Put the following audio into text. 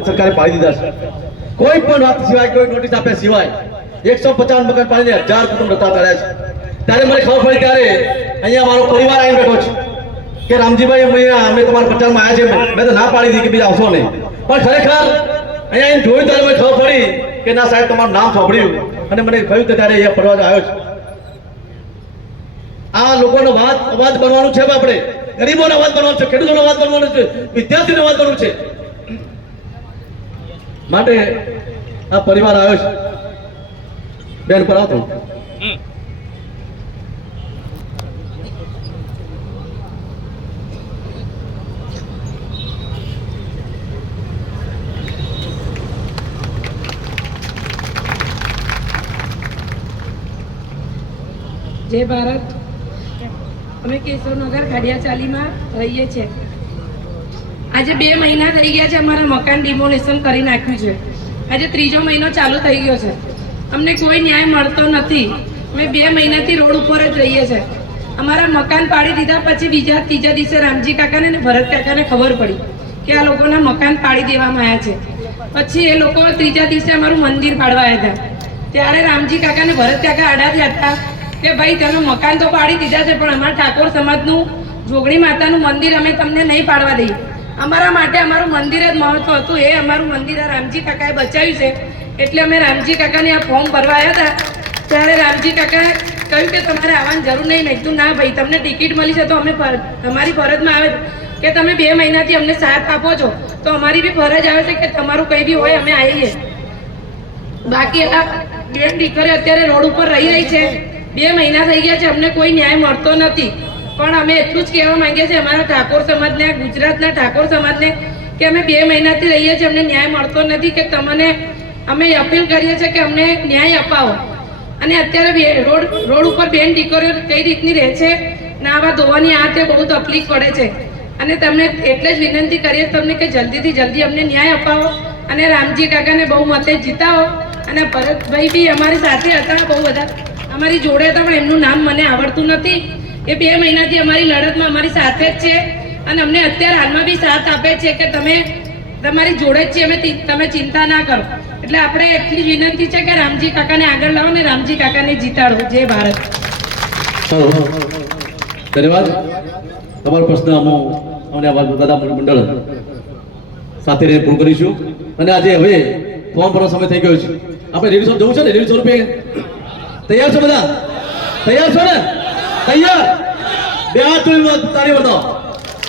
સરકારે પાડી દીધા છે. કોઈ પણ વાત સિવાય, કોઈ નોટિસ આપ્યા સિવાય, એકસો પચાસ મકાન પાડીને હજાર કુટુંબ રતા ચાલ્યા છે. ત્યારે મને ખબર પડી ત્યારે અહીંયા મારો પરિવાર આવી બેઠો છે કે રામજીભાઈ અહીંયા અમે તમારા પ્રચારમાં આવ્યા છે મેં તો ના પાડી દીધી કે બીજા આવશો નહીં. પણ ખરેખર અહીંયા જોયું ત્યારે મને ખબર પડી કે ના સાહેબ, તમારું નામ સાંભળ્યું. અને મને કહ્યું કે ત્યારે અહીંયા ફરવા આવ્યો છે. આ લોકોનો વાત, અવાજ બનવાનું છે આપણે. ગરીબોનો અવાજ બનવાનો છે, ખેડૂતોનો અવાજ બનવાનો છે, વિદ્યાર્થીનો અવાજ બનવાનો છે. માટે આ પરિવાર આવ્યો છે. બેન પર આવતો. જય ભારત. અમે કેશવનગર ખાડિયાચાલીમાં રહીએ છીએ. આજે બે મહિના થઈ ગયા છે અમારા મકાન ડિમોલેશન કરી નાખ્યું છે. આજે ત્રીજો મહિનો ચાલુ થઈ ગયો છે. અમને કોઈ ન્યાય મળતો નથી. અમે બે મહિનાથી રોડ ઉપર જ રહીએ છીએ અમારા મકાન પાડી દીધા પછી બીજા ત્રીજા દિવસે રામજી કાકાને અને ભરત કાકાને ખબર પડી કે આ લોકોના મકાન પાડી દેવામાં આવ્યા છે. પછી એ લોકો ત્રીજા દિવસે અમારું મંદિર પાડવા આવ્યા હતા. ત્યારે રામજી કાકા અને ભરત કાકા આડા હતા કે ભાઈ, તમે મકાન તો પાડી દીધા છે, પણ અમારા ઠાકોર સમાજનું જોગણી માતાનું મંદિર અમે તમને નહીં પાડવા દઈએ. અમારા માટે અમારું મંદિર જ મહત્વ હતું. એ અમારું મંદિર આ રામજી કાકાએ બચાવ્યું છે. એટલે અમે રામજી કાકાને આ ફોર્મ ભરવા આવ્યા હતા. ત્યારે રામજી કાકાએ કહ્યું કે તમારે આવવાની જરૂર નહીં. મેં કીધું, ના ભાઈ, તમને ટિકિટ મળી છે તો અમે અમારી ફરજમાં આવે કે તમે બે મહિનાથી અમને સાથ આપો છો, તો અમારી બી ફરજ આવે છે કે તમારું કંઈ બી હોય, અમે આવીએ. બાકી આ બેન દીકરી અત્યારે રોડ ઉપર રહી રહી છે. બે મહિના થઈ ગયા છે, અમને કોઈ ન્યાય મળતો નથી. પણ અમે એટલું જ કહેવા માંગીએ છીએ, અમારા ઠાકોર સમાજને, ગુજરાતના ઠાકોર સમાજને, કે અમે બે મહિનાથી રહીએ છીએ, અમને ન્યાય મળતો નથી, કે તમને, અમે અપીલ કરીએ છીએ કે અમને ન્યાય અપાવો. અને અત્યારે રોડ રોડ ઉપર બેન દીકરીઓ કઈ રીતની રહે છે? ને આવા ધોવાની આ તે બહુ તકલીફ પડે છે. અને તમને એટલે જ વિનંતી કરીએ તમને કે જલ્દીથી જલ્દી અમને ન્યાય અપાવો અને રામજી કાકાને બહુ મતે જીતાવો. અને ભરતભાઈ બી અમારી સાથે હતા, બહુ બધા. અમારી જોડે હતા પણ એમનું નામ મને આવડતું નથી. એ બે મહિનાથી અમારી લડતમાં અમારી સાથે જ છે અને અમને અત્યારે હાલમાં બી સાથ આપે છે કે તમે તમારી જોડે જ છીએ, અમે તમે ચિંતા ના કરો. એટલે આપણે એટલી વિનંતી છે કે રામજી કાકાને આગળ લાવો ને રામજી કાકાને જીતાડો. જય ભારત. ધન્યવાદ. તમારો પ્રશ્ન અમો, અમને આવા દાદા મંડળ સાથે રહીને પૂરું કરીશું. અને આજે હવે ફોર્મ ભરવાનો સમય થઈ ગયો છે. આપણે રેડી જવું છે ને? રેડી રૂપિયે તૈયાર છો બધા? તૈયાર છો ને? તૈયાર? બે હાથ તારી બતાવો